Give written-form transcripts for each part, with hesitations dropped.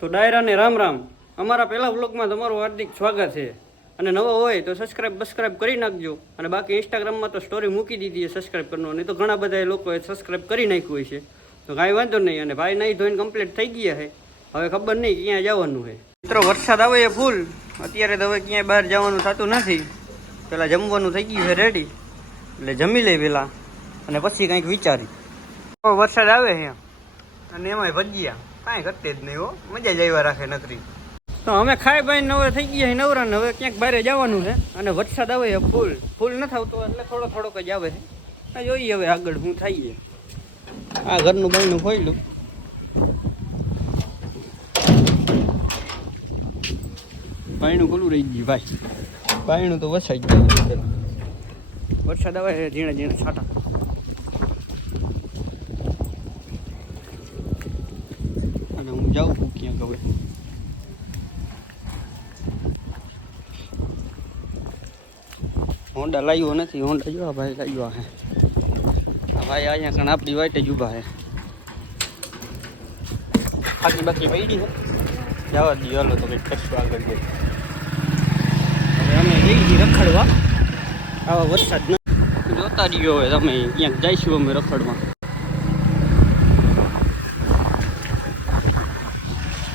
તો ડાયરાને રામ રામ. અમારા પહેલા વ્લોગમાં તમારું હાર્દિક સ્વાગત છે. અને નવો હોય તો સબસ્ક્રાઇબ કરી નાખજો. અને બાકી ઇન્સ્ટાગ્રામમાં તો સ્ટોરી મૂકી દીધી છે સબસ્ક્રાઇબ કરવાનું. નહીં તો ઘણા બધા લોકોએ સબસ્ક્રાઇબ કરી નાખ્યું હોય છે. તો કાંઈ વાંધો નહીં. અને ભાઈ નહીં ધોઈને કમ્પ્લીટ થઈ ગયા છે. હવે ખબર નહીં ક્યાં જવાનું છે. મિત્રો વરસાદ આવે એ ફૂલ. અત્યારે તો હવે ક્યાંય બહાર જવાનું થતું નથી. પહેલાં જમવાનું થઈ ગયું છે રેડી. એટલે જમી લઈ પહેલાં અને પછી કંઈક વિચારી. વરસાદ આવે છે અને એમાંય ભજીયા કાંઈ ઘટે જ નહીં હો. મજા જ આવ્યા રાખે નકરી. તો અમે ખાઈ ભાઈ નવે થઈ ગયા નવરા ને હવે ક્યાંક બહાર જવાનું છે. અને વરસાદ આવે છે ફૂલ ન થતો એટલે થોડોક જ આવે છે. જોઈએ હવે આગળ શું થાય. આ ઘરનું બાયનું ખોલ્યું. બાયણું ખુલ્લું રહી ગયું ભાઈ. બાયણું તો વસાઈ ગયું. વરસાદ આવે છે ઝીણા ઝીણા છાંટા. અને હું જાઉં છું ક્યાંક હવે. હોન્ડા લાવ્યો નથી. હોન્ડા જો ભાઈ લાવ્યો હે. આ ભાઈ અહીંયા કણ આપણી વાઈટ જ ઊભા હે. બાકી પડી છે. જવા દઈએ હાલો તો કંઈક કરશું આગળ જઈ. હવે અમે જઈ રખડવા. આવા વરસાદ ન જોતા રહ્યો હવે તમે ક્યાંક જઈશું અમે રખડવા.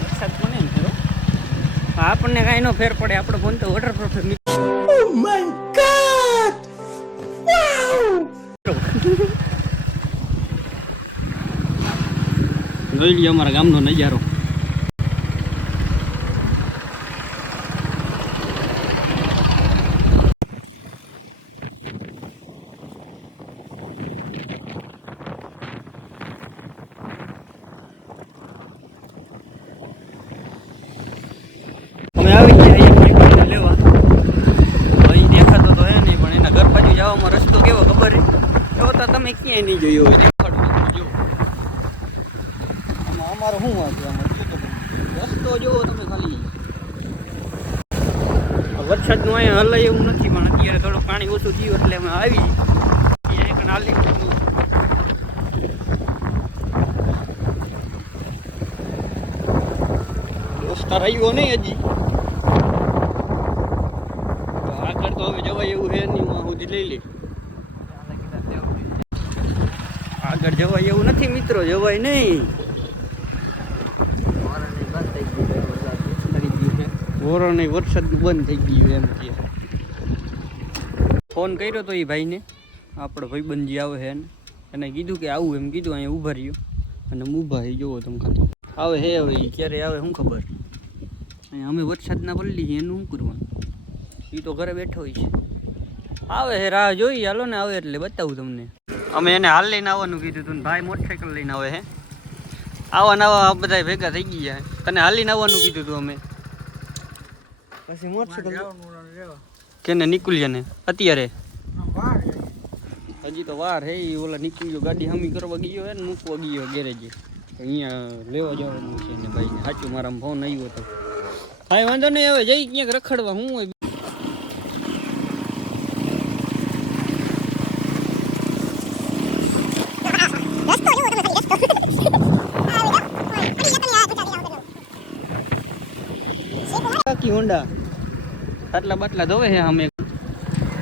વરસાદ મને ને થયો આપણને કાંઈ ન ફેર પડે. આપણો ફોન તો વોટરપ્રૂફ છે. જોઈ લઈએ અમારા ગામનો નજારો. અમે આવી ગયા લેવા. અહીં દેખાતો તો હે નહીં પણ એના ઘર બાજુ જવામાં રસ્તો કેવો ખબર છે? એવો તો તમે ક્યાંય નહીં જોયો હોય. અમારો શું વાત રસ્તો જોવો તમે ખાલી. વરસાદનું અહીંયા હલાય એવું નથી પણ અત્યારે થોડું પાણી ઓછું થયું એટલે અમે આવી એક નાલી દોસ્તાર આવ્યો નહીં હજી. આગળ તો હવે જવાય એવું છે નહીં. હું સુધી લઈ લઈ. આગળ જવાય એવું નથી મિત્રો. જવાય નહીં. વોરો નહીં વરસાદ બંધ થઈ ગયું એમ કે. ફોન કર્યો તો એ ભાઈને. આપણો ભાઈબંધ જે આવે છે એને કીધું કે આવું એમ કીધું. અહીંયા ઊભા રહ્યો અને ઊભા થઈ જોવો તમે ખાલી. આવે હે હવે એ ક્યારે આવે શું ખબર. અહીંયા અમે વરસાદના પલ્લી છે એનું શું કરવાનું. એ તો ઘરે બેઠો હોય છે. આવે હે રાહ જોઈ. હાલો ને આવે એટલે બતાવું તમને. અમે એને હાલ લઈને આવવાનું કીધું હતું. ભાઈ મોટરસાઇકલ લઈને આવે હે. આવા નવા બધા ભેગા થઈ ગયા. તને હાલીને આવવાનું કીધું હતું અમે. પછી મોટરસાઇકલ કેને નીકળ્યા ને અત્યારે હજી તો વાર હે. ઓલા નીકળ્યો ગાડી હમી કરવા ગયો હે ને મૂકવા ગયો ગેરેજે. અહીંયા લેવા જવાનું છે ને ભાઈ ને. સાચું મારામાં ફોન આવ્યો હતો. હા વાંધો નહીં. હવે જઈ ક્યાંક રખડવા. હું હોય હોન્ડા આટલા બાટલા ધોવે છે અમે.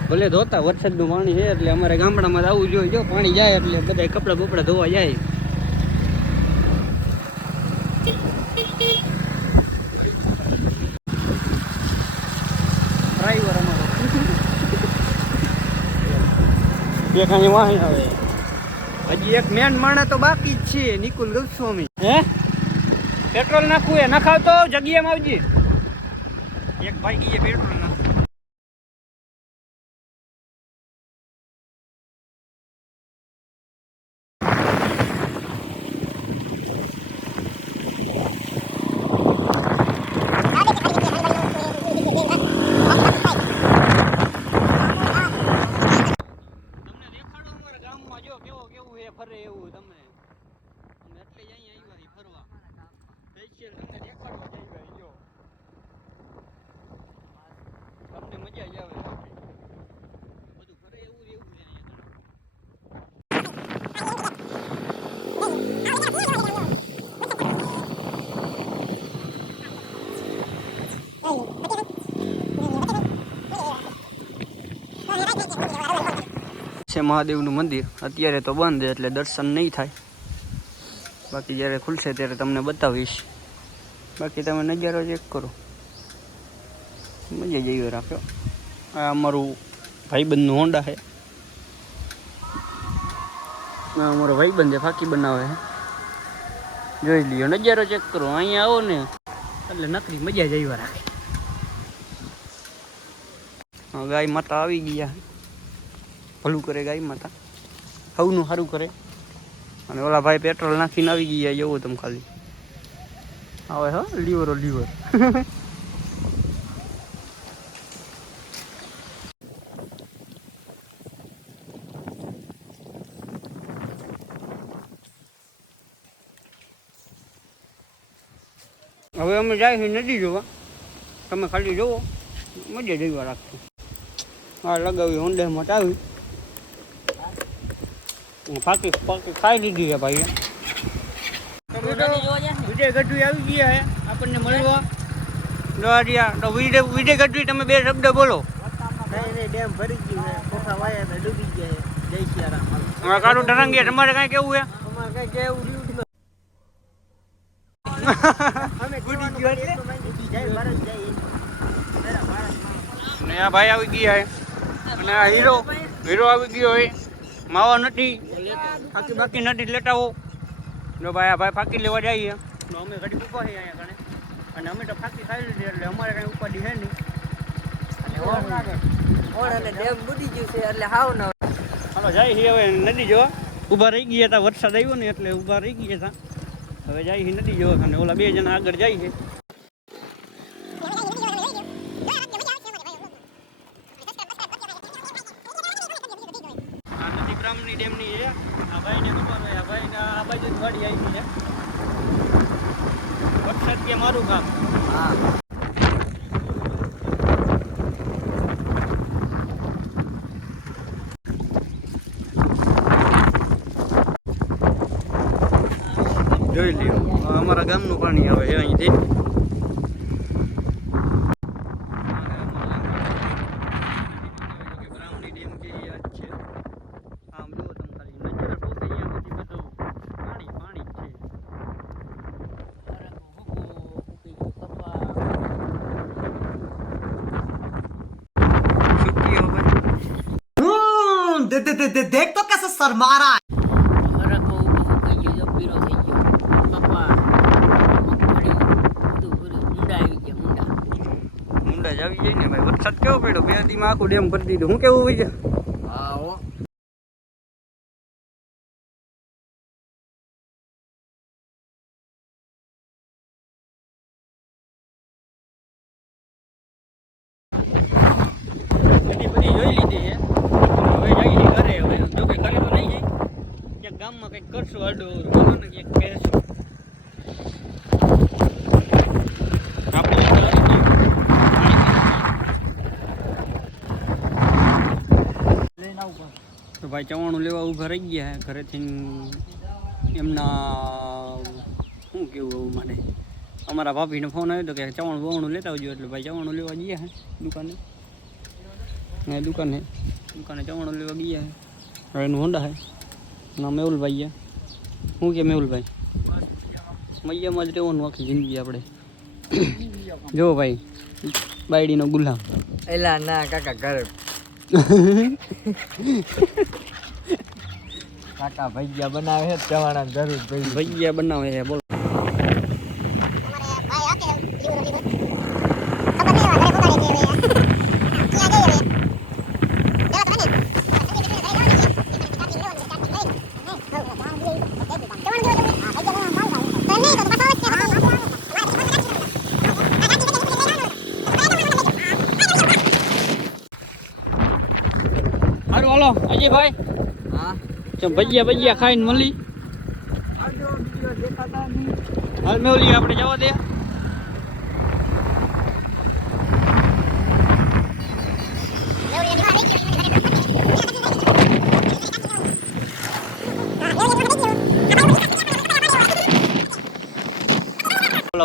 ભલે ધોતા વરસાદનું પાણી છે એટલે અમારે ગામડામાં આવવું જોઈએ. જો પાણી જાય એટલે બધા કપડાં બપડા ધોવા જાય. ડ્રાઈવર અમારો દેખાય વાહી આવે. હજી એક મેન માણસ તો બાકી જ છે. નિકુલ ગોસ્વામી. હે પેટ્રોલ નાખવું એ નખાવતો જગ્યામાં આવજે. એક ભાઈ ગઈ પેટ્રોલ ના. તમને દેખાડો અમારા ગામમાં જો કેવું એ ફરે એવું તમે. અમે એટલે જ અહીંયા આવ્યા ફરવા. સ્પેશિયલ તમને દેખાડવા જ આવ્યા. જો તમને મજા જ આવે. બધું ફરે એવું છે અહીંયા. છે મહાદેવનું મંદિર અત્યારે તો બંધ છે એટલે દર્શન નહીં થાય, બાકી જ્યારે ખુલશે ત્યારે તમને બતાવીશ. બાકી તમે નજારો ચેક કરો, મજા જેવી રાખ્યો. આ અમારું ભાઈબંધનું હોન્ડા છે, અમારો ભાઈબંધ છે, ફાકી બનાવે છે. જોઈ લ્યો, નજારો ચેક કરો. અહીંયા આવો ને એટલે નકરી મજા જ આવ્યા રાખે. ગાય માતા આવી ગયા, ભલું કરે ગાય માતા, સૌનું સારું કરે. અને ઓલા ભાઈ પેટ્રોલ નાખીને આવી ગયા, જવો તમે ખાલી આવે હો લીવરો લીવર. હવે અમે જાય છે નદી જોવા, તમે ખાલી જોવો, મજા જવા રાખશો. હા લગાવી હોન્ડામાં આવી, ફાકી ફાકી ખાઈ લીધી છે ભાઈ. વિજય ગઢવી આવી ગયા છે આપણને મળવા. તો વિજય ગઢવી તમે બે શબ્દ બોલો. ડેમ ભરી ગયું છે, ખોખા વાયા ડૂબી ગયા. જય સિયારામ. કાળું ઢરંગિયા તમારે કઈ કેવું છે? અમારે કઈ કેવું રહ્યું ને આ ભાઈ આવી ગયા છે, અને આ હીરો આવી ગયો હોય. માવા નથી, ફાકી બાકી નથી લેતા હો. જો ભાઈ આ ભાઈ ફાકી લેવા જઈએ તો અમે ઘડી ઉભા છીએ અહીંયા કણે, અને અમે તો ફાકી ખાઈ લીધી એટલે અમારે કઈ ઉપાધિ છે નહીં. અને ડેમ બુડી ગયું છે એટલે હાવ ન. હાલો જાય છે હવે નદી જોવા. ઊભા રહી ગયા હતા, વરસાદ આવ્યો ને એટલે ઊભા રહી ગયા હતા. હવે જાય છે નદી જોવા, અને ઓલા બે જણા આગળ જાય છે. આ નદી બ્રાહ્મણી ડેમની છે. આ ભાઈને ખબર હોય, આ ભાઈને આ બાજુ જ ગાડી આવી છે. વરસાદ કે મારું કામ. હા જોઈ લ્યો, અમારા ગામનું પાણી આવે છે અહીંથી. બ્રાહ્મણી ડેમ કે યાદ છે. આમ જુઓ તમે ખાલી નજર પોતે અહીંયા સુધી બધું પાણી પાણી જ છે. સુકી હવે देख तो कैसे शर्मा रहा है. મુંડા જ આવી જાય ને ભાઈ. વરસાદ કેવો પડ્યો, બે દીમાં આખું ડેમ ભરી દીધું. હું કેવું હોય છે? હા હો. બધી બધી જોઈ લીધી છે. હવે જઈએ ઘરે. હવે જો કે ઘરે તો નહીં જાય, ક્યાંક ગામમાં કંઈક કરશું આડો બોલો ને, ક્યાંક પહેરશું. તો ભાઈ ચવાણું લેવા ઊભા રહી ગયા હે ઘરેથી. એમના શું કેવું એવું મને, અમારા ભાભીનો ફોન આવ્યો હતો કે ચવાણું બવાણું લેતા આવજો, એટલે ભાઈ ચવાણું લેવા ગયા હે દુકાને. દુકાને ચવાણું લેવા ગયા હે. હવે એનું હોન્ડા હે ના મેહુલભાઈ છે. શું કે મેહુલભાઈ, મૈયામાં જ રહેવાનું આખી જિંદગી આપણે. જો ભાઈ બાયડીનો ગુલામ. એલા ના કાકા ઘર કાકા ભૈયા બનાવે છે, ચવાણા જરૂર ભૈયા બનાવે છે. બોલો સારું હાલો અજયભાઈ. હા ભજીયા ખાઈને મળી. હાલ મેવલી આપણે જવા દે.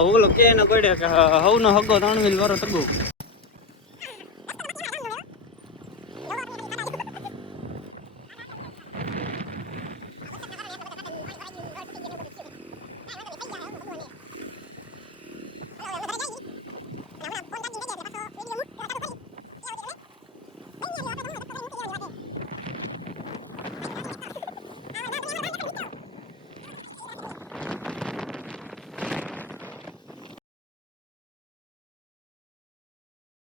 ઓલો કે ને કોડે કે હવનો હગો તણવીલ વાળો તગો.